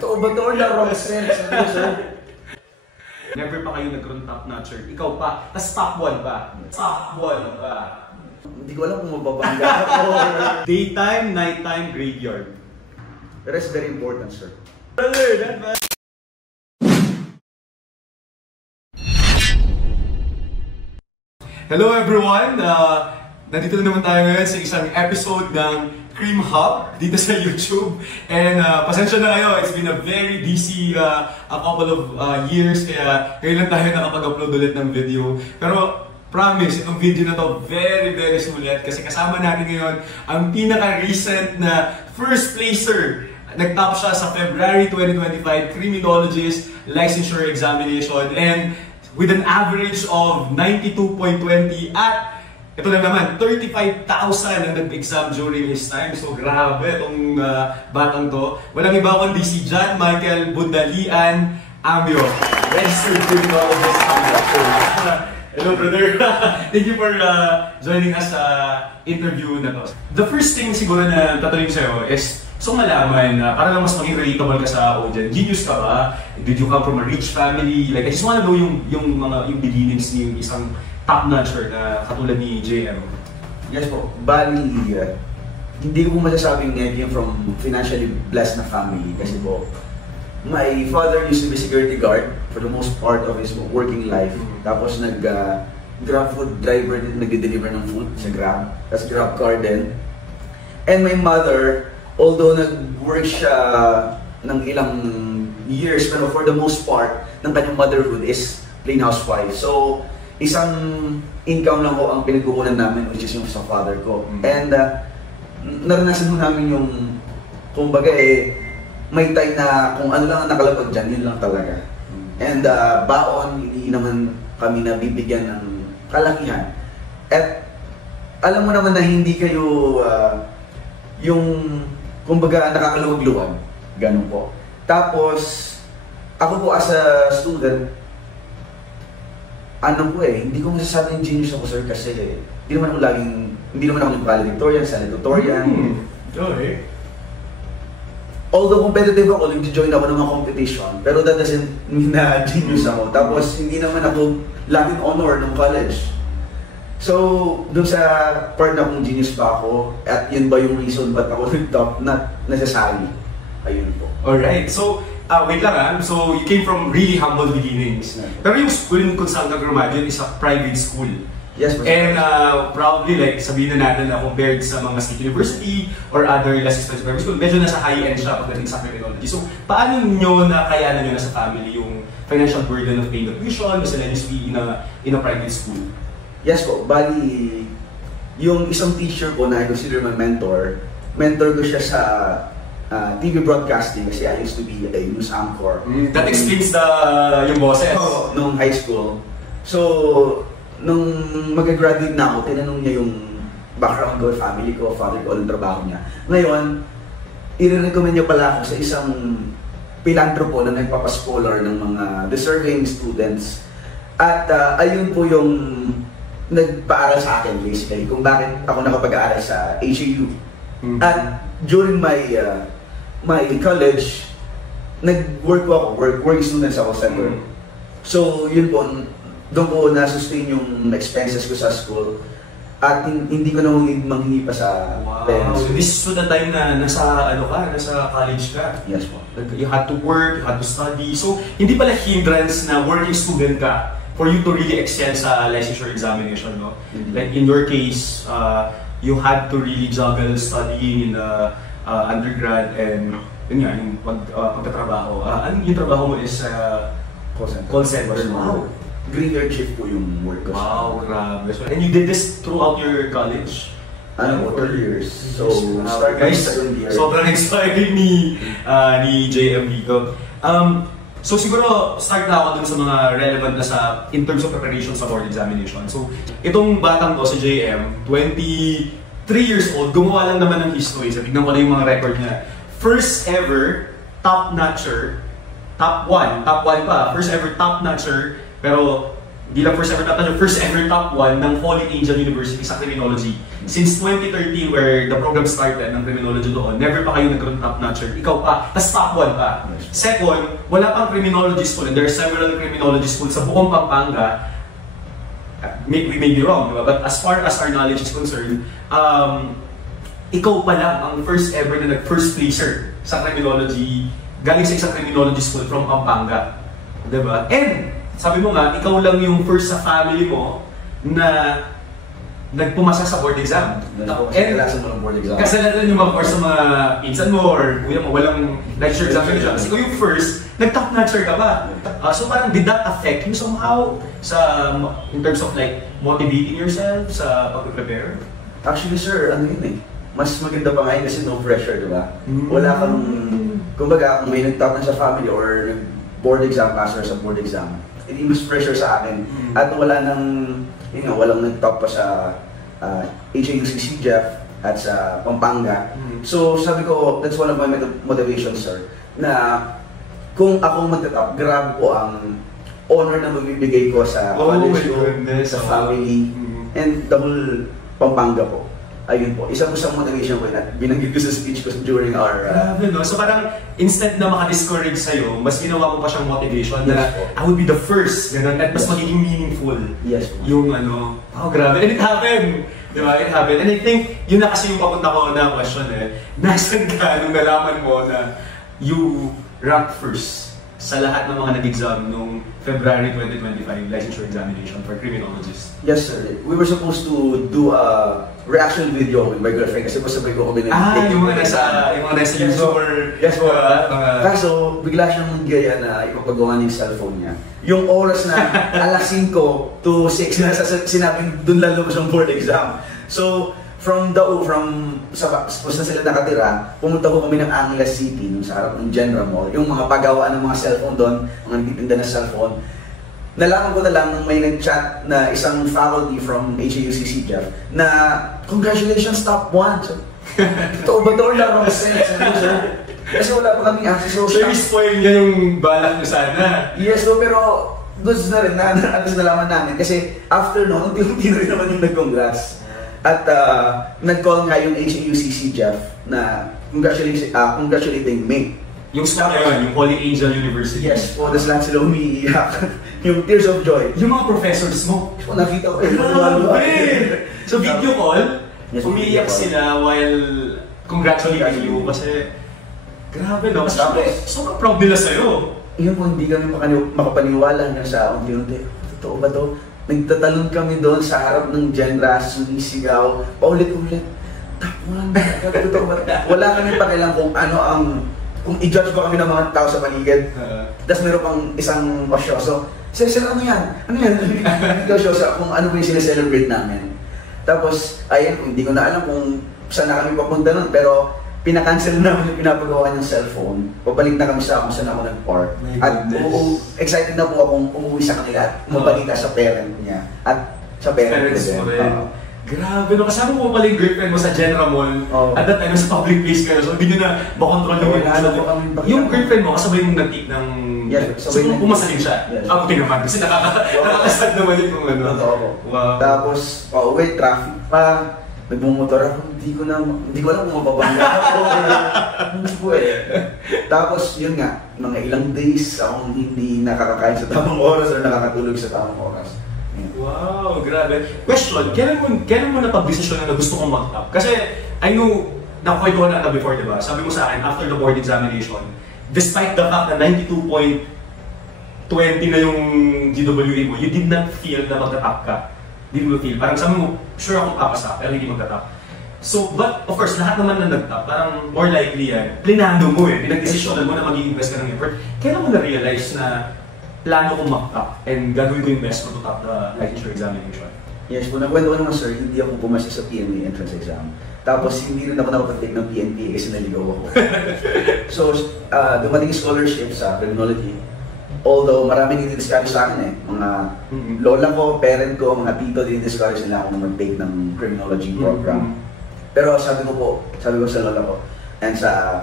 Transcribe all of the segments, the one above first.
Totoo ba ito or wrong sense? Ano, sir? Never pa kayo nagkaroon top-notcher. Ikaw pa. Tapos top 1 pa. Top 1 pa. Hindi ko alam kung mababangga ako. Daytime, nighttime, graveyard. That is very important, sir. Hello everyone! Nandito na naman tayo ngayon sa isang episode ng Cream Hub dito sa YouTube. And pasensya na kayo, it's been a very busy a couple of years, kaya ngayon lang tayo nakapag-upload ulit ng video. Pero promise, itong video na to very sulit kasi kasama natin ngayon ang pinaka-recent na first placer. Nag-top siya sa February 2025 Criminologist Licensure Examination and with an average of 92.20 at ito lang naman, 35,000 ang nag-exam during his time. So grabe itong batang to. Walang iba kundi si John Michael Bundalian Ambio, registered criminologist. Hello brother! Thank you for joining us sa interview na to. The first thing siguro na tatanungin sa'yo is so malaman na para lang mas maging relatable ka sa audience. Genius ka ba? Did you come from a rich family? Like I just wanna know yung beginnings ni isang top-notcher na katulad ni JM. Yes po. Bali, hindi ko masasabing I came from financially blessed na family kasi po my father used to be security guard for the most part of his working life. Tapos Grab food driver din, nag-deliver ng food sa Grab. Tapos Grab car din. And my mother, although nag-work siya ng ilang years, pero for the most part, ng kanyang motherhood is plain housewife. So, isang income lang ko ang pinagkukunan namin, which is yung sa father ko. And naranasan mo namin yung, kumbaga may time na kung ano lang ang nakalapag dyan, yun lang talaga. And baon, hindi naman kami nabibigyan ng kalakihan. At alam mo naman na hindi kayo yung kumbaga nakakaluwag-luwag. Ganun po. Tapos, ako po as a student, hindi ko masasabi yung genius ako sir kasi hindi naman ako nag-valedictorian, salutatorian. Okay. Although competitive ako, nag-join ako ng mga competition, pero that doesn't mean na genius ako. Tapos hindi naman ako Latin honor ng college. So, dun sa part na kung genius ba ako, at yun ba yung reason ba't ako nag-top, not necessarily. Ayun po. Alright, so wait lang so you came from really humble beginnings. Pero yung school kung saan ka graduate is a private school. Yes, and probably like sabihin na natin na compared sa mga state university or other less expensive private school, medyo nasa high-end siya pagdating sa criminology. So, paano nyo nakayanan nyo na sa family yung financial burden of paying the tuition, miscellaneous fee in a private school? Yes po, bali yung isang teacher ko na I consider my mentor ko siya sa TV broadcasting kasi I used to be a news anchor. That explains yung boses. Nung high school. So, nung mag-graduate na ako, tinanong niya yung background ko, family ko, father ko, anong trabaho niya. Ngayon, i-recommend niya pala ako sa isang philanthropo na nagpapascholar ng mga deserving students. At ayun po yung nagpaaral sa akin basically kung bakit ako nakapag-aaral sa HAU. At during my college, nag-work ko ako, working student sa call center. So yun po, doon ko na-sustain yung expenses ko sa school at hindi ko na manghingi pa sa parents. So this is the time na nasa college ka? Yes po. You had to work, you had to study. So hindi pala hindrance na working student ka for you to really excel sa licensure examination, no? Like in your case, you had to really juggle studying in the undergrad and yun nga, yung pagtatrabaho. Yung trabaho mo is call center. Wow! Graveyard shift po yung work ko. Wow, grabe. And you did this throughout your college? 4 years. So, guys, sobrang inspiring ni JM dito. So siguro start na ako dun sa mga relevant na in terms of preparation sa board examination. So itong batang to, si JM, 23 years old, gumawa lang naman ng history. So tignan ko na yung mga record niya. First ever top-notcher, top 1 pa, first ever top-notcher, pero hindi lang first ever top notcher, first ever top 1 ng Holy Angel University sa Criminology. Since 2013, where the program started ng Criminology doon, never pa kayo nagkaroon top notcher. Ikaw pa, tas top 1 pa. Second, wala pang criminology school, and there are several criminology schools sa buong Pampanga. We may be wrong, diba? But as far as our knowledge is concerned, ikaw pa lang ang first ever na nag-first placer sa criminology, galing sa isang criminology school from Pampanga. Diba? And, sabi mo nga, ikaw lang yung first sa family mo na nagpumasa sa board exam. Kasalanan mo ng board exam. Kasalanan yung mga course sa mga pinsan mo or kuya mo, walang lecture examination. Kasi ikaw yung first, nag-top notcher ka ba? So parang did that affect you somehow in terms of like motivating yourself sa pag-prepare? Actually sir, ano yun eh. Mas maganda pa ngayon kasi no pressure, di ba? Wala kang, kumbaga, kung may nag-top na sa family or board exam passer sa board exam, hindi mas pressure sa akin. At wala nang, yun nga, walang nag-top pa sa HAUCC Jeff at sa Pampanga. So sabi ko, that's one of my motivations, sir, na kung ako mag-top, grabe po ang honor na mabibigay ko sa college ko, sa family, and the whole Pampanga po. Ayun po, isa po sa motivation ko na binanggit ko sa speech ko during our... Grabe, no? So parang instant na maka-discourage sa'yo, mas ginawa mo pa siyang motivation na I would be the first, gano'n, at mas magiging meaningful yung ano, oh grabe, and it happened! Di ba? It happened. And I think, yun na kasi yung papunta ko na question eh, nasan ka nung nalaman mo na you rank first sa lahat ng mga nag-exam nung February 2025 licensure examination for criminologists? Yes sir, we were supposed to do a reaction video with my girlfriend kasi masabay ko kami na yung mga nasa YouTube or... Yes po. Kaso, bigla siyang nanggaya na ipapagawa niya yung cellphone niya. Yung oras na alas 5 to 6 na sinabing dun lalo ko siyang board exam. So, from sa sila nakatira, pumunta ko kami ng Angeles City, nung sa harap ng General Mall, yung mga pagawaan ng mga cellphone doon, mga nagtitinda ng cellphone. Nalaman ko na lang nung may nag-chat na isang faculty from HAUCC Jeff na congratulations top 1. So, totoo ba doon lang ako sir? Kasi wala pa kaming access. So, i-spoil niya yung balak niyo sana. Yes, so, pero goods na rin na nalaman namin. Kasi after noon, unti-unti rin naman yung nag-congrats. At nag-call nga yung HAUCC Jeff na congratulating me. Yung staff yun, yung Holy Angel University. Yes, po, tas lahat sila umiiyak. Yung tears of joy. Yung mga professors mo. Nakita ko So video call, umiiyak sila while congratulating you kasi grabe no? Kasi sobrang proud nila sa'yo. Yun po, hindi kami makapaniwala hanggang sa unti-unti. Totoo ba to? Nagtatalon kami doon sa harap ng Genra, sumisigaw, paulit-ulit. Tapuan, totoo ba? Wala kami pakialam kung ano ang, kung i-judge ba kami ng mga tao sa paligid. Tapos meron pang isang osyoso. Sir, ano yan? Ano yan? Osyoso, kung ano ba yung sineselebrate namin. Tapos, ayun, hindi ko na alam kung saan na kami papunta nun, pero pinakancel na namin yung pinapagawa niyang cellphone. Pabalik na kami sa kung saan ako nag-park. At excited na po akong umuwi sa kanila at mabalita sa parent niya. At sa parents mo rin. Grabe, no? Kasama mo pala yung girlfriend mo sa General Mall. At that time, sa public place kayo. So, hindi nyo na makontrol yung yung girlfriend mo, kasabay mong nag-take ng... So, pumasalin siya. Buti naman. Kasi nakakasad naman yung ano. Wow. Tapos, pauwi, traffic pa. Nagmumotor ako, hindi ko alam kung mababangga ako. Hindi ko eh. Tapos, yun nga, mga ilang days akong hindi nakakakain sa tamang oras o nakakatulog sa tamang oras. Wow, grabe. Question, kailan mo napag-desisyon na gusto kong mag-top? Kasi, I know, nakakwentuhan na before, diba? Sabi mo sa akin, after the board examination, despite the fact na 92.20 na yung GWA mo, you did not feel na mag-top ka. Did you feel? Parang sabi mo, sure akong papasa, pero hindi magta-top. So, but of course, lahat naman na nag-top, parang more likely yan, plinado mo eh, pinag-desisyonan mo na mag-i-invest ka ng effort. Kailan mo na-realize na plano kong mag-top and gagawin ko yung best ko to top the licensure examination? Yes, kung nagkwento ko naman sir, hindi ako pumasa sa PNP entrance exam. Tapos hindi rin ako nakapag-take ng PNP kasi naligaw ako. So, dumating scholarship sa criminology. Although maraming din-discourage sa akin eh, mga lola ko, parent ko, mga tito din-discourage nila akong mag-take ng criminology program. Pero sabi ko sa lola ko, and sa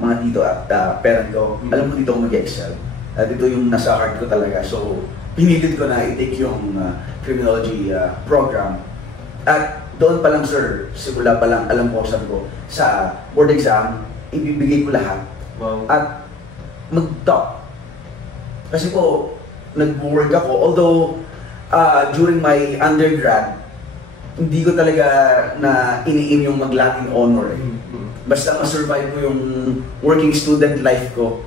mga tito at parent ko, alam ko dito ako mag-excel. Dito yung nasa heart ko talaga. So, pinilid ko na i-take yung criminology program. At doon pa lang sir, simula pa lang, alam ko, sabi ko, sa board exam, ibibigay ko lahat. Wow. At mag-top. Kasi po, nag-work ako, although during my undergrad, hindi ko talaga na ini-aim yung mag-Latin honor. Basta ma-survive ko yung working student life ko.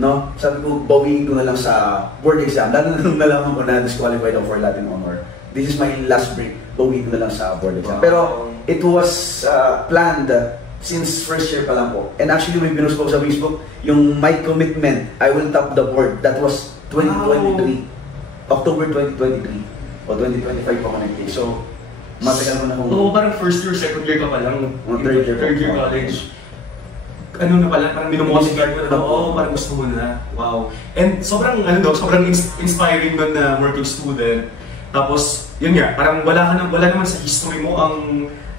No? Sabi ko, bawiin ko na lang sa board exam. Lalo na nung nalaman ko na disqualified ako for Latin honor. This is my last break. Bawiin ko na lang sa board exam. Pero it was planned since first year pa lang po. And actually, may pinost ko sa Facebook, yung my commitment, I will top the board. That was 2023. October 2023. O 2025 pa ako nag-take. So, matagal ko na kung... Oo, parang first year, second year ka pa lang. Third year college. Ano na pala, parang minomotivate mo na, parang gusto mo na. Wow. And sobrang, sobrang inspiring nun na working student. Tapos, yun nga, parang wala naman sa history mo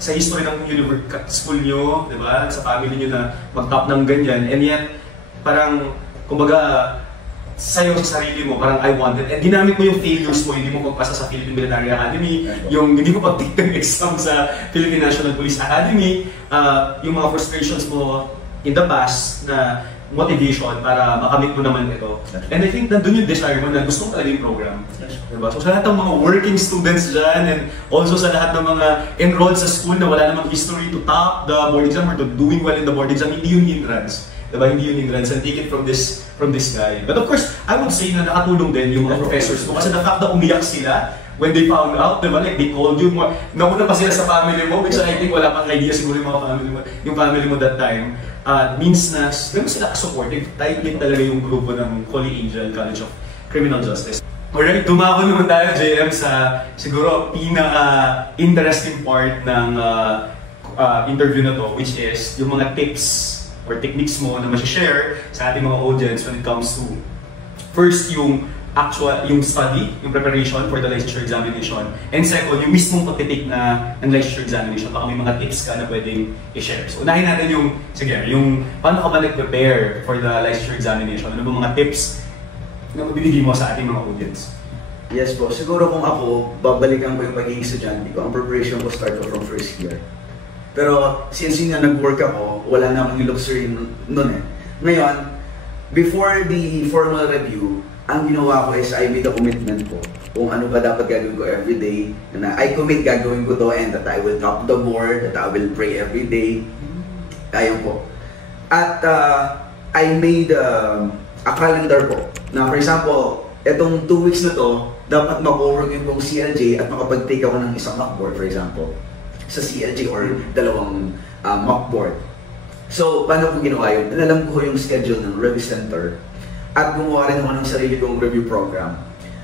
sa history ng school nyo, di ba? Sa family nyo na mag-top ng ganyan. And yet, parang, kumbaga, sa'yo sa sarili mo, parang I wanted. And ginamit mo yung failures mo, hindi mo pagpasa sa Philippine Military Academy, yung hindi mo pag-take ng exam sa Philippine National Police Academy, yung mga frustrations mo in the past na motivation para makamit mo naman ito. And I think nandun yung desire mo na gusto mo talaga yung program. Diba? So sa lahat ng mga working students dyan and also sa lahat ng mga enrolled sa school na wala namang history to top the board exam or to doing well in the board exam, hindi yun hindrance. Diba? Hindi yun hindrance, and take it from this guy. But of course, I would say na nakatulong din yung mga professors mo kasi the fact na umiyak sila when they found out, diba? Like they called you, nauna pa sila sa family mo, which I think wala pang idea siguro yung family mo that time. Means na ganun sila supportive, tight-knit talaga yung grupo ng Holy Angel College of Criminal Justice. Alright, dumako naman tayo, JM, sa siguro pinaka-interesting part ng interview na to, which is yung mga tips or techniques mo na ma-share sa ating mga audience when it comes to first yung study, yung preparation for the licensure examination, and second, yung mismong pagtitake ng licensure examination. Baka may mga tips ka na pwedeng i-share. So unahin natin yung paano ka ba nag-prepare for the licensure examination? Ano ba mga tips na mabibigay mo sa ating mga audience? Yes po, siguro kung ako, babalikan ko yung pagiging estudyante ko. Ang preparation ko start ko from first year. Pero since yun nga nag-work ako, wala na akong luxury nun eh. Ngayon, before the formal review, ang ginawa ko is I made a commitment ko kung ano ba dapat gagawin ko everyday. Na I commit gagawin ko to and that I will top the board, that I will pray every day. Ayun po. At I made a calendar po. Na for example, etong 2 weeks na to, dapat mag-overview kong CLJ at makapag-take ako ng isang mock board, for example. Sa CLJ or dalawang mock board. So, paano ko ginawa yun? Alam ko yung schedule ng review center at gumawa rin naman ng sarili kong review program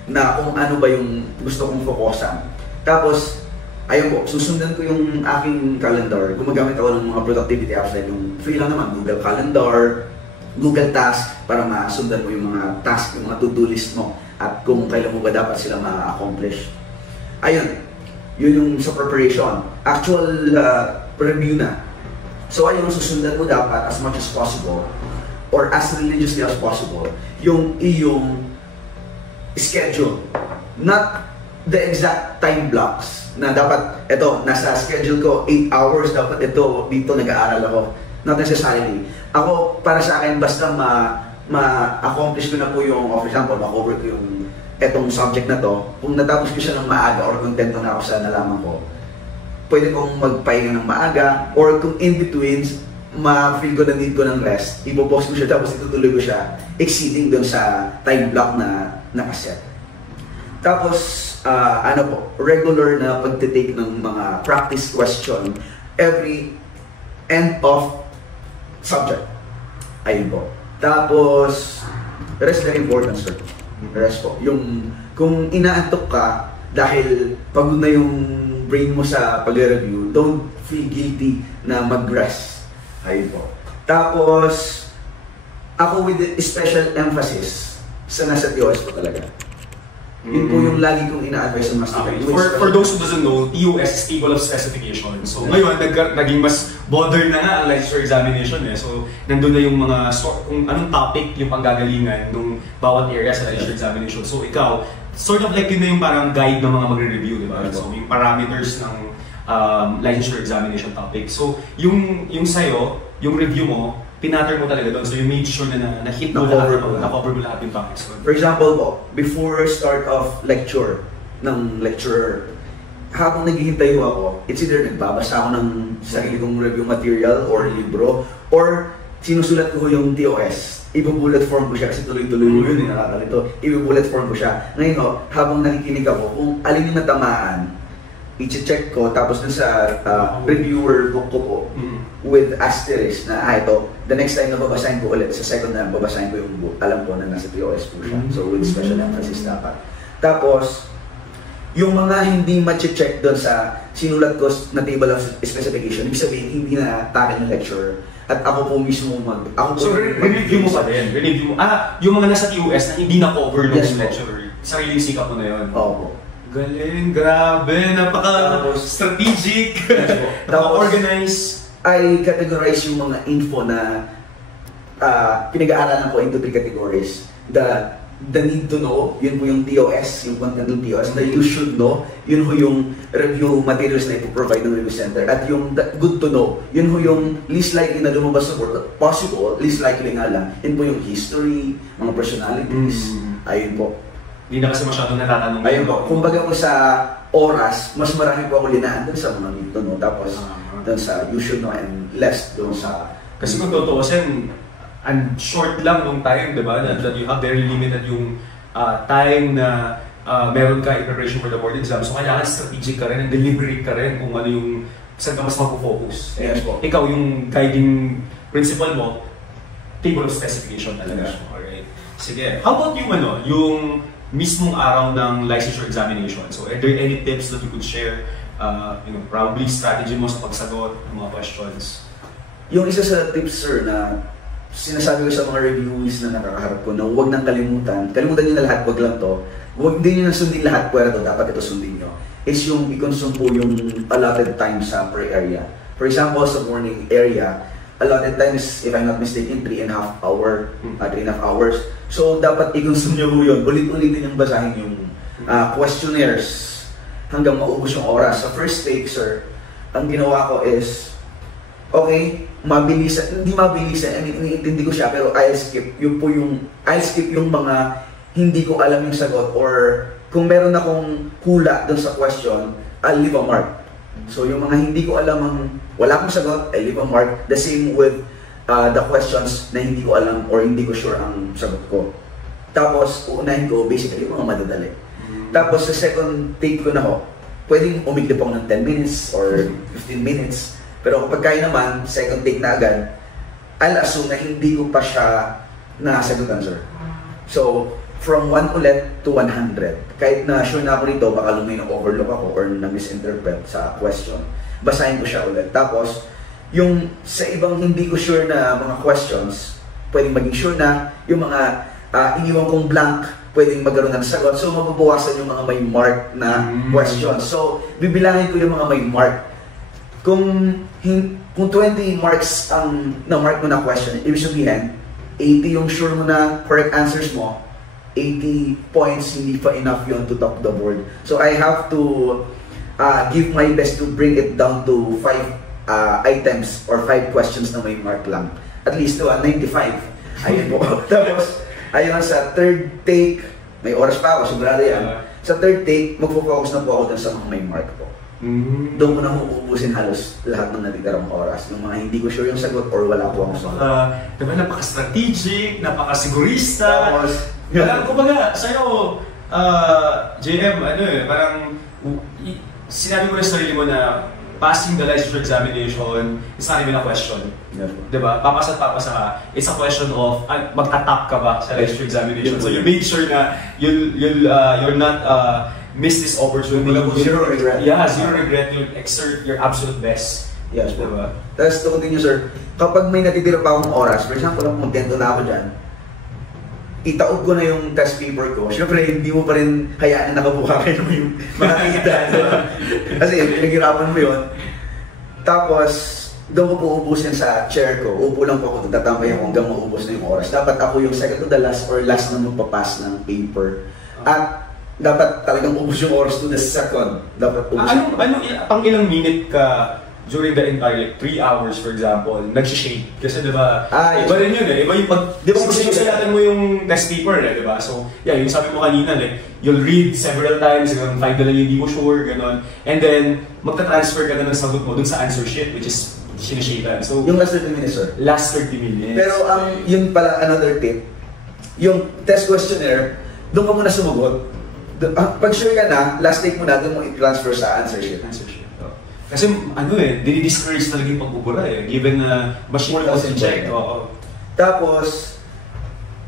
na kung ano ba yung gusto kong focusan. Tapos, ayun po, susundan ko yung aking calendar. Gumagamit ako ng mga productivity apps like yung free lang naman, Google Calendar, Google Task para masundan mo yung mga task, yung mga to-do list mo at kung kailan mo ba dapat sila ma-accomplish. Ayun, yun yung sa preparation. Actual review na. So ayun, susundan mo dapat as much as possible or as religiously as possible yung iyong schedule. Not the exact time blocks na dapat, ito, nasa schedule ko 8 hours, dapat ito, dito nag-aaral ako. Not necessarily. Ako, para sa akin, basta ma-accomplish ko na po yung, for example, ma-cover ko yung etong subject na to, kung natapos ko siya ng maaga or kontento na ako sa nalaman ko, pwede kong magpahinga ng maaga or kung in between, ma-feel ko na need ko ng rest, ipopost ko siya tapos itutuloy ko siya exceeding dun sa time block na nakaset. Tapos, ano po, regular na pagtitake ng mga practice question every end of subject. Ayun po. Tapos, the rest very important, sir. The rest po. Yung, kung inaantok ka dahil pagod na yung brain mo sa pag-review, don't feel guilty na mag-rest. Ayun po. Tapos, ako with special emphasis sa nasa TOS po talaga. Yun po yung lagi kong ina-advise ng mas okay. For those who doesn't know, TOS is Table of Specification. So ngayon, naging mas border na nga ang licensure examination eh. So nandun na yung mga kung anong topic yung panggagalingan ng bawat area sa licensure examination. So ikaw, sort of like yun na yung parang guide ng mga magre-review, di ba? Yes, So yung parameters ng licensure examination topic. So yung sa'yo, yung review mo, pinatter mo talaga doon. So you made sure na hit mo lahat, na-cover mo lahat yung topics. For example po, before start of lecture ng lecturer, habang naghihintay ho ako, it's either nagbabasa ako ng sarili kong review material or libro, or sinusulat ko yung TOS. Ibu-bullet form ko siya kasi tuloy-tuloy mo yun, nakakalito. Ibu-bullet form ko siya. Ngayon ho, habang nakikinig ako, kung alin yung natamaan, i-check ko, tapos dun sa reviewer book ko po, with asterisk na, ito, the next time na babasahin ko ulit, sa second na babasahin ko yung book, alam ko na nasa TOS po siya. So with special emphasis dapat. Tapos, yung mga hindi ma-check doon sa sinulat ko na table of specification, ibig sabihin, hindi na takin yung lecturer. At ako po mismo So, review mo pa din? Review mo? Yung mga nasa TOS na hindi na-cover ng lecturer, sariling sikap mo na yun? Oo. Galing, grabe, napaka-strategic, napaka-organize. I categorize yung mga info na pinag-aaralan ko into 3 categories. The need to know, yun po yung TOS, yung content ng TOS. The you should know, yun po yung review materials na ipoprovide ng review center. At yung good to know, yun po yung least likely na lumabas sa board. Possible, least likely nga lang. Yun po yung history, mga personalities. Ayun po. Hindi na kasi masyadong natatanong. Ayun po. Kumbaga po sa oras, mas marami po ako linaan dun sa mga need to know. Tapos dun sa you should know and less dun sa... Kasi kung totoo sin, and short lang nung time, di ba? That you have very limited yung time na meron ka in preparation for the board exam. So kailangan strategic ka rin and deliberate ka rin kung ano yung saan ka mas mag-focus. Yes, po. Ikaw yung guiding principle mo, table of specification talaga. Yes. Alright. Sige. How about yung mismong araw ng licensure examination? So are there any tips that you could share? Probably strategy mo sa pagsagot ng mga questions. Yung isa sa tips, sir, na sinasabi ko sa mga reviews na nakakaharap ko na huwag nang kalimutan nyo na lahat, huwag lang to, huwag din nyo nang sundin lahat, pwera to, dapat ito sundin nyo, is yung i-consume po yung allotted time sa per area. For example, sa morning area, allotted time is, if I'm not mistaken, 3.5 hours. So, dapat i-consume nyo po yun, ulit-ulitin yung basahin yung questionnaires hanggang maubos yung oras. Sa first take, sir, ang ginawa ko is, okay, hindi mabilisan, I mean, iniintindi ko siya, pero I'll skip yung mga hindi ko alam yung sagot, or kung meron akong hula dun sa question, I'll leave a mark. So yung mga hindi ko alam, wala akong sagot, I leave a mark. The same with the questions na hindi ko alam or hindi ko sure ang sagot ko. Tapos, uunahin ko basically yung mga madadali. Tapos sa second take ko na ho, pwedeng umigdip ako ng 10 minutes or 15 minutes. Pero kapag kaya naman, second take na agad, I'll assume na hindi ko pa siya nasagutan, sir. So, from 1 ulit to 100. Kahit na sure na ako rito, baka may na-overlook ako or na-misinterpret sa question, basahin ko siya ulit. Tapos, yung sa ibang hindi ko sure na mga questions, pwedeng maging sure na, yung mga iniwan kong blank, pwedeng magkaroon ng sagot. So, mababawasan yung mga may mark na questions. So, bibilangin ko yung mga may mark. Kung 20 marks ang na-mark mo na question, ibig sabihin, 80 yung sure mo na correct answers mo, 80 points hindi pa enough yun to top the board. So I have to give my best to bring it down to 5 items or 5 questions na may mark lang. At least 95. Ayun po. Tapos, ayun sa third take, may oras pa ako, sobrado yan. Sa third take, magpo-focus na po ako dun sa mga may mark po. Doon ko na uubusin halos lahat ng natitirang oras. Yung mga hindi ko sure yung sagot or wala po akong sagot. Diba, napaka-strategic, napaka-sigurista. Kumbaga, sa'yo, JM, parang sinabi mo na sa sarili mo na passing the licensure examination is not even a question. Yeah. Diba? Papasa ka. It's a question of magtatap ka ba sa licensure examination. So you make sure na you're not miss this opportunity. Zero regret. Yeah, zero regret. You'll exert your absolute best. Yes, diba? Tapos to continue, sir, kapag may natitira pa akong oras, for example, kontento na ako dyan, itaob ko na yung test paper ko. Siyempre, hindi mo pa rin hayaan na nakabukakin mo yung makikita. Kasi pinaghirapan mo yun. Tapos, doon ko po ubusin sa chair ko. Upo lang po ako, tatambay ako hanggang maubos na yung oras. Dapat ako yung second to the last or last na magpapass ng paper. At dapat talagang ubus yung oras to the second. Dapat ubus. Pang ilang minute ka during the entire, like 3 hours for example, nag-shake? Kasi diba, iba rin yun eh. Iba yung pag, di ba kung sinusulatan mo yung test paper eh, diba? So, yeah, yung sabi mo kanina, like, you'll read several times, 5 na lang hindi mo sure, gano'n. And then, magta-transfer ka na ng sagot mo dun sa answer sheet, which is sinushakean. So, yung last 30 minutes, sir? Last 30 minutes. Pero yun pala, another tip, yung test questionnaire, doon ka muna sumagot. Pag sure ka na, last take mo na, doon mo i-transfer sa answer sheet. Kasi dini-discourage talaga yung pagbubura eh, given na machine doesn't check. Tapos,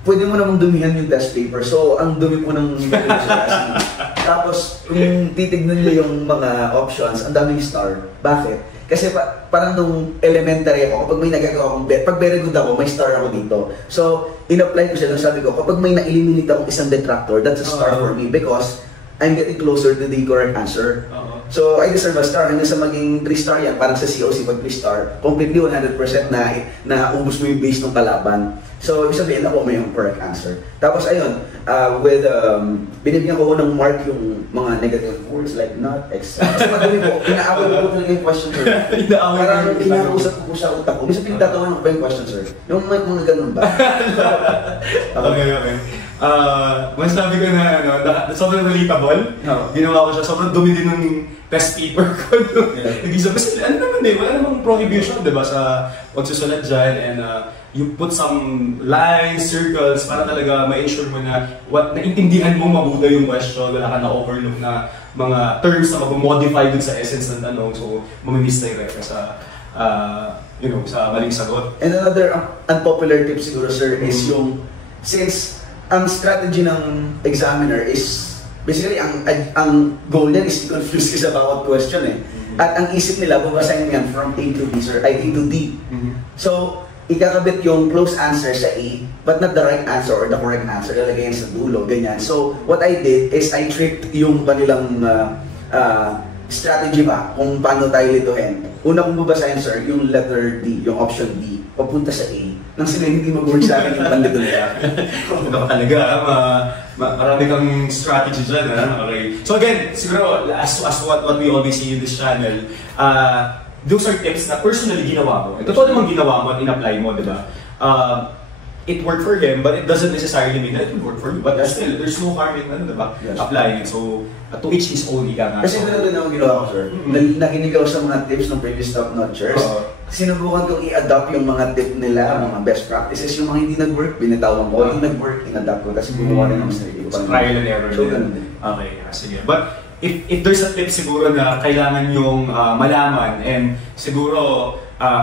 pwede mo namang dumihan yung test paper. So, ang dumi po ng tapos, kung titignan nyo yung mga options, ang daming star. Bakit? Kasi parang nung elementary ako, kapag may nagagawa akong pag very good ako, may star ako dito. So, in-apply ko siya, sabi ko, kapag may na-eliminate akong isang detractor, that's a star for me because I'm getting closer to the correct answer. So, I deserve a star. Hanggang sa maging 3-star yan, parang sa COC pag 3-star, completely 100% na ubus mo yung base ng kalaban. So, ibig sabihin ako may yung correct answer. Tapos, ayun, binibigyan ko ng mark yung mga negative words like not, exact. Kasi madali po, inaaway ko po talaga yung question, sir. Parang pinakausap ko po sa utak ko. Minsan pinagtatawan ko pa yung question, sir. Yung mga ganun ba? Okay. Mas sabi ko na, sobrang relatable. Ginawa ko siya, sobrang dumi din ng test paper ko. Kasi ano naman wala namang prohibition, diba, sa pagsusulat dyan. And you put some lines, circles, para talaga ma-ensure mo na naintindihan mo mabuti yung question, wala ka na-overlook na mga terms na mag-modify dun sa essence ng tanong. So, mamimiss-direct ka sa, sa maling sagot. And another unpopular tip siguro, sir, is yung, since ang strategy ng examiner is basically ang goal niyan is confuse ka sa bawat question eh. At ang isip nila babasahin mo yan from A to B, sir, A to D. So, ikakabit yung close answer sa A, but not the right answer or the correct answer. Lalagay yan sa dulo, ganyan. So, what I did is I tricked yung kanilang strategy ba kung paano tayo lituhin. Una kong babasahin, sir, yung letter D, yung option D, papunta sa A. Nang sila hindi mag-work sa akin yung pandito nila. Ano ka talaga, marami kang strategy dyan. Okay. So again, siguro, as what we always see in this channel, those are tips na personally ginawa mo. Totoo namang ginawa mo at in-apply mo, di ba? It worked for him, but it doesn't necessarily mean that it will work for you. But still, there's no harm in diba? Applying it. So, to each his own, ika nga. Kasi ito din ako ginawa ko, sir. Nakinig ako sa mga tips ng previous top-notchers. Sinubukan kong i-adapt yung mga tip nila, mga best practices. Yung mga hindi nag-work, binitawan ko. Hindi nag-work, in-adapt ko. Kasi gumawa rin ng sarili ko. Trial and error. So, ganun din. Okay, sige. But, if there's a tip siguro na kailangan yung malaman, and siguro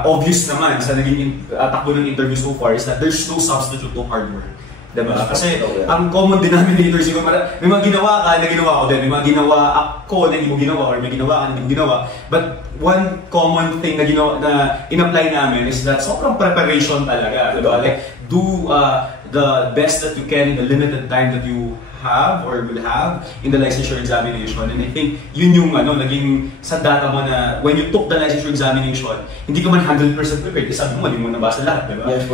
obvious naman sa naging takbo ng interview so far, is that there's no substitute to hard work. Diba? Kasi ang common denominator siguro, may mga ginawa ka na ginawa ko din, may mga ginawa ako na hindi mo ginawa, or may ginawa ka na hindi mo ginawa. But one common thing na in-apply namin is that sobrang preparation talaga. Diba? Like, do the best that you can in the limited time that you have or will have in the licensure examination. And I think yun yung naging sa data mo na when you took the licensure examination, hindi ka man 100% prepared. Sabi mo, mali mo nabasa lahat, diba? Yes,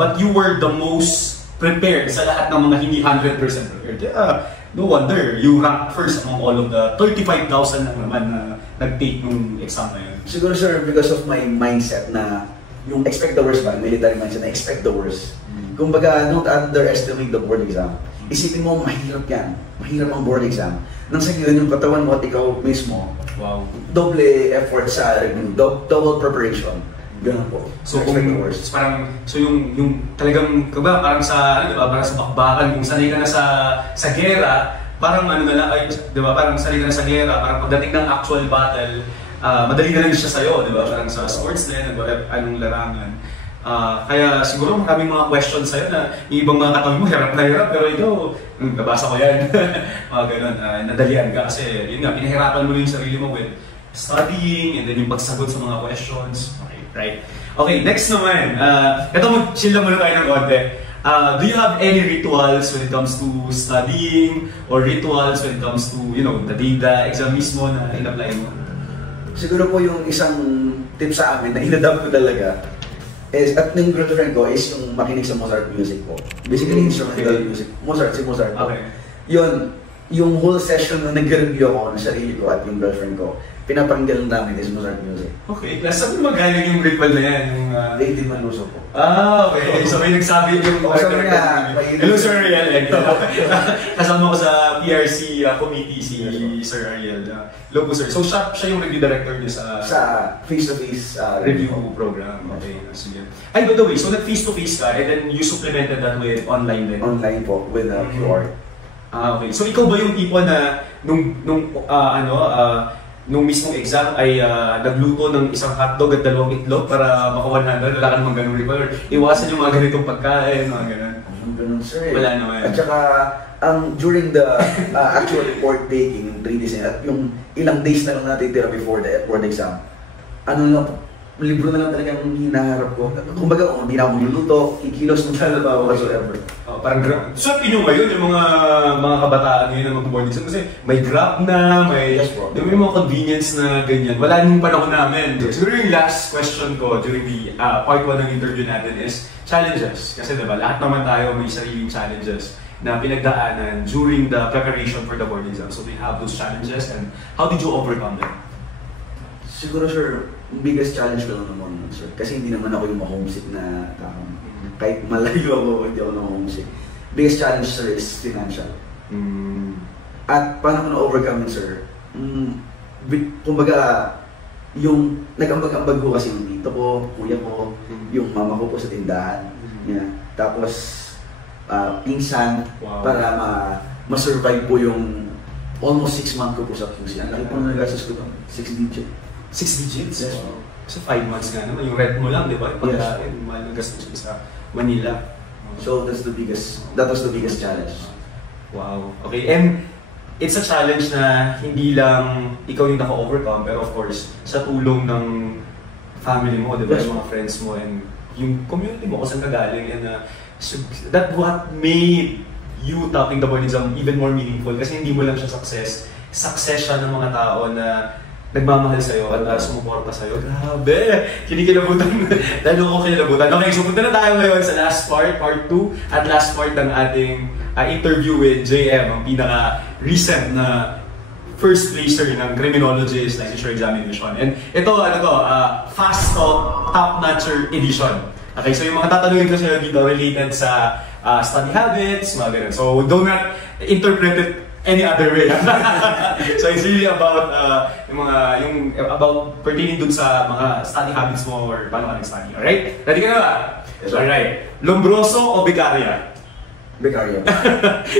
but you were the most prepared sa lahat ng mga hindi 100% prepared. No wonder, you ranked first among all of the 35,000 na naman na nag-take nung exam na yun. Siguro, sir, because of my mindset na yung expect the worst ba, military mindset na expect the worst. Kumbaga, don't underestimate the board exam. Isipin mo, mahirap yan. Mahirap ang board exam. Nang sa yun, yung katawan mo at ikaw mismo, doble effort sa review, double preparation. Ganun po. So yung talagang parang sa parang sa bakbakan, kung sanay ka na sa gera, parang na lang, di ba? Parang sanay ka na sa gera, parang pagdating ng actual battle, madali na lang siya sa'yo, di ba? Parang sa sports din, anong larangan. Kaya siguro maraming mga questions sa'yo na yung ibang mga katawin mo, hirap na hirap, pero ito, nabasa ko yan. Mga ganun, nadalian ka kasi yun nga, pinahirapan mo yung sarili mo with studying and then yung pagsagot sa mga questions. Okay, right? Okay, next naman, ito mag-chill lang muna tayo ng konti. Do you have any rituals when it comes to studying or rituals when it comes to, the data exam mismo na in-apply mo? Siguro po yung isang tip sa amin na in-adapt ko talaga at ng girlfriend ko is yung makinig sa Mozart music po. Basically, instrumental music. Si Mozart. Okay. Yun, yung whole session na nag-review ako ng sarili ko at yung girlfriend ko, pinapakinggan namin is Mozart music. Okay, plus saan mo magaling yung ritual na yan? Yung, Lady Manuso po. Okay. So may nagsabi yung sabi niya, hello Sir Ariel. Kasama ko sa PRC committee si Sir Ariel. Hello po sir. So siya yung review director niyo sa face-to-face review program. Okay, sige. Ay, by the way, so nag-face-to-face ka and then you supplemented that with online din? Online po, with QR. Okay. So ikaw ba yung tipo na nung mismong exam ay nagluto ng isang hotdog at 2 itlog para maka 100, wala ka namang ganun ritual, or iwasan yung mga ganitong pagkain, mga ganun? Ganun sir. Wala naman. At saka, during the actual report taking, yung 3 days at yung ilang days na lang natitira before the board exam, libro na lang talaga ang hinaharap ko. Kumbaga, hindi na ako niluluto, kikilos ng talaga ako whatsoever. So, pinyo ngayon yung mga kabataan ngayon na mag-board exam kasi may Grab na, may mga convenience na ganyan. Wala nung panahon namin. Siguro yung last question ko during the part 1 ng interview natin is challenges. Kasi diba, lahat naman tayo may sariling challenges na pinagdaanan during the preparation for the board exam. So we have those challenges, and how did you overcome them? Siguro sir, biggest challenge ko lang naman sir. Kasi hindi naman ako yung ma-homesick na tao. Kahit malayo ako, hindi ako na-homesick. Biggest challenge sir is financial. At paano ko na-overcome yun sir? Kumbaga, yung nag-ambag-ambag ko kasi yung tito ko, kuya ko, yung mama ko po sa tindahan. Yeah. Tapos, pinsan, para ma-survive po yung almost 6 months ko po sa QC. Ang laki po na nagastos ko doon, 6 digits. 6 digits? Yes. So 5 months nga naman, yung rent mo lang, di ba? Pagkain, mahal ng gastos mo sa Manila. So that was the biggest challenge. Wow. Okay, and it's a challenge na hindi lang ikaw yung naka-overcome, pero of course, sa tulong ng family mo, di ba? Yung mga friends mo, and yung community mo, kung saan ka galing, and so that what made you topping the board exam even more meaningful, kasi hindi mo lang siya success siya ng mga tao na nagmamahal sa'yo at sumuporta sa'yo. Grabe! Kinikilabutan. Lalo ko kinilabutan. Okay, so punta na tayo ngayon sa last part 2, at last part ng ating interview with JM, ang pinaka-recent na first placer ng criminologist licensure examination. And ito, Fast Talk Top Notcher Edition. Okay, so yung mga tatanungin ko sa'yo dito related sa study habits, mga ganun. So do not interpret it any other way. So it's really about about pertaining dun sa mga study habits mo or paano ka nag-study. Alright? Ready ka na ba? Yes, alright. Lombroso o Becaria? Becaria.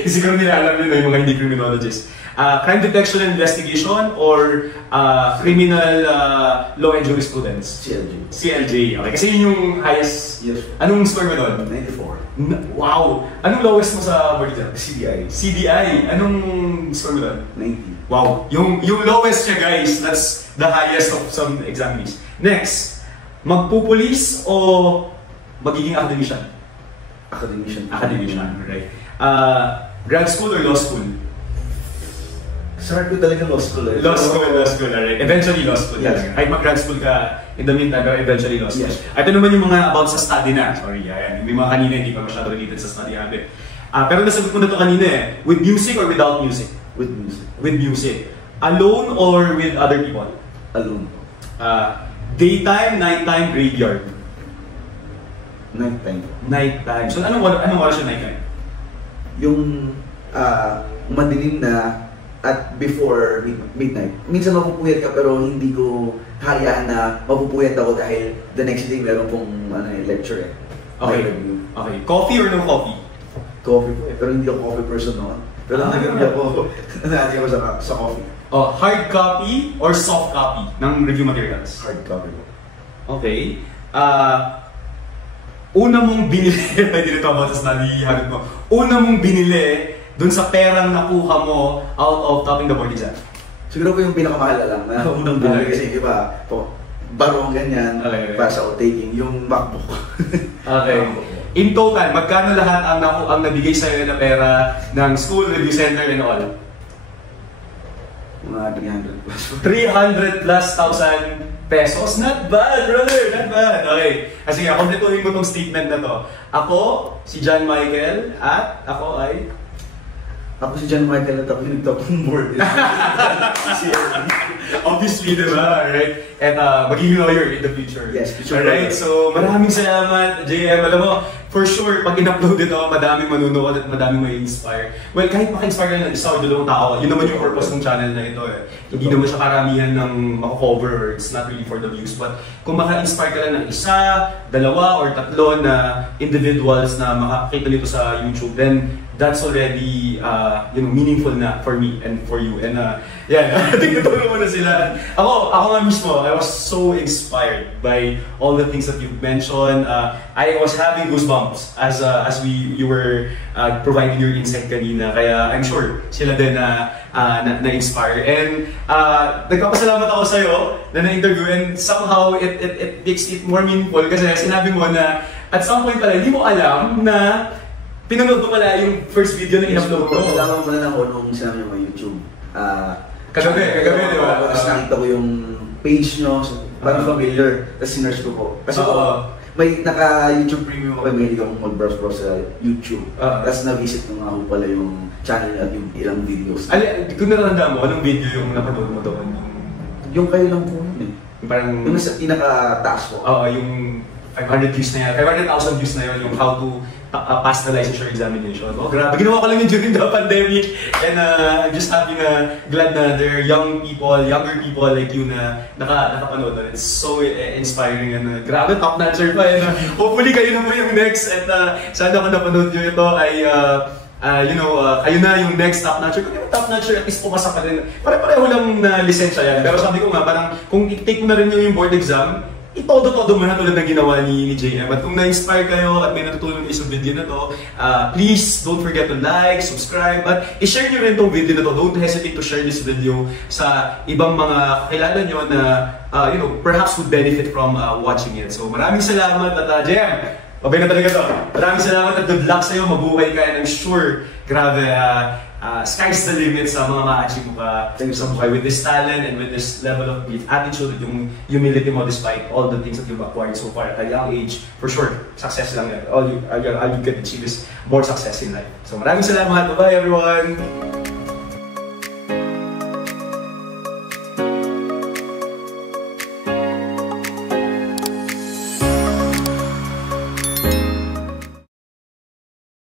Siguro nila alam yun yung mga hindi criminologist. Crime detection and investigation or criminal law and jurisprudence? CLJ. Okay, kasi yun yung highest. Yes. Anong score mo doon? 94. Wow! Anong lowest mo sa board exam? CDI. Anong score mo doon? 90. Wow! Yung lowest niya guys, that's the highest of some examinees. Next, magpupulis o magiging academician? Academician, right. Grad school or law school? Sarap ko talaga law school. Law school, right. Eventually law school. Yes. Kahit mag-grad school ka, in the meantime, pero eventually law school. Yes. Ito naman yung mga about sa study na. Sorry, ayan. Yung mga kanina hindi pa masyado related sa study habit. Pero nasagot mo na ito kanina eh. With music or without music? With music. With music. Alone or with other people? Alone. Daytime, nighttime, graveyard? Nighttime. So anong oras yung nighttime? Yung madilim na at before midnight. Minsan mapupuyat ka pero hindi ko hayaan na mapupuyat ako dahil the next day meron pong lecture eh. Okay. Okay. Coffee or no coffee? Coffee po eh. Pero hindi ako coffee person noon. Pero nagagabi ako sa coffee. Hard copy or soft copy ng review materials? Hard copy po. Okay. Una mong binili, pwede nito about sa study habit mo. Una mong binili dun sa perang nakuha mo out of topping the board exam? Siguro po yung pinakamahal lang na unang binili kasi iba po barong ganyan para sa taking yung MacBook. Okay. In total, magkano lahat ang nabigay sa'yo na pera ng school, review center and all? Mga 300 plus. 300 plus thousand pesos? Not bad, brother! Not bad! Okay. Kasi nga, kompletuhin mo tong statement na to. Ako, si John Michael, at ako ay... Ako si John Michael at ako yung top board. Si Ernie. Obviously, diba? Right? At magiging lawyer in the future. Yes, future Alright, lawyer. so maraming salamat, JM. Alam mo, for sure, pag in-upload ito, madaming manunood at madaming may inspire. Well, kahit maka-inspire ka ng isa o dalawang tao, yun naman yung purpose ng channel na ito eh. Hindi naman siya karamihan ng maka-cover or it's not really for the views. But kung maka-inspire ka lang ng isa, dalawa, or tatlo na individuals na makakita nito sa YouTube, then that's already meaningful na for me and for you. And yeah, I think natulong mo na sila. Ako nga mismo, I was so inspired by all the things that you've mentioned. I was having goosebumps as you were providing your insight kanina. Kaya I'm sure sila din na-inspire. And nagpapasalamat ako sa'yo na na-interview and somehow it makes it more meaningful kasi sinabi mo na at some point pala hindi mo alam na pinanood mo pala yung first video na in-upload mo. Nalaman mo na lang ako nung sinabi mo YouTube. Kagabi, di ba? Tapos nakita ko yung page nyo, parang familiar. Tapos sinerge ko po. Kasi may naka-YouTube premium ako, may hindi akong mag-browse sa YouTube. Tapos na-visit ko nga ako pala yung channel at yung ilang videos. Kung natanda mo, anong video yung napanood mo doon? Yung kayo lang po yun eh. Parang... Yung nasa pinaka-taas ko. yung 500 views na yan, 500,000 views na yun, yung how to pass the licensure examination. Oh, grabe. Ginawa ko lang yun during the pandemic. And I'm just happy glad na there are younger people like you na nakapanood na. It's so inspiring. And grabe, top-notcher pa. And hopefully kayo naman yung next. At sana kung napanood nyo ito ay kayo na yung next top-notcher. Kung yung top-notcher, at least pumasa pa din. Pare-pareho lang na lisensya yan. Pero sabi ko nga, parang kung i-take mo na rin yung board exam, itodo-todo mo na tulad ng ginawa ni JM. At kung na-inspire kayo at may natutulong kayo sa video na to, please don't forget to like, subscribe, at i-share nyo rin itong video na to. Don't hesitate to share this video sa ibang mga kakilala nyo na perhaps would benefit from watching it. So maraming salamat at JM, mabay na talaga to. Maraming salamat at good luck sa'yo, mabuhay ka, and I'm sure, grabe, sky's the limit sa mga ma-achieve mo ka sa buhay with this talent and with this level of attitude at yung humility mo despite all the things that you've acquired so far at a young age. For sure, success lang yan. All you can achieve is more success in life. So maraming salamat. Bye-bye everyone!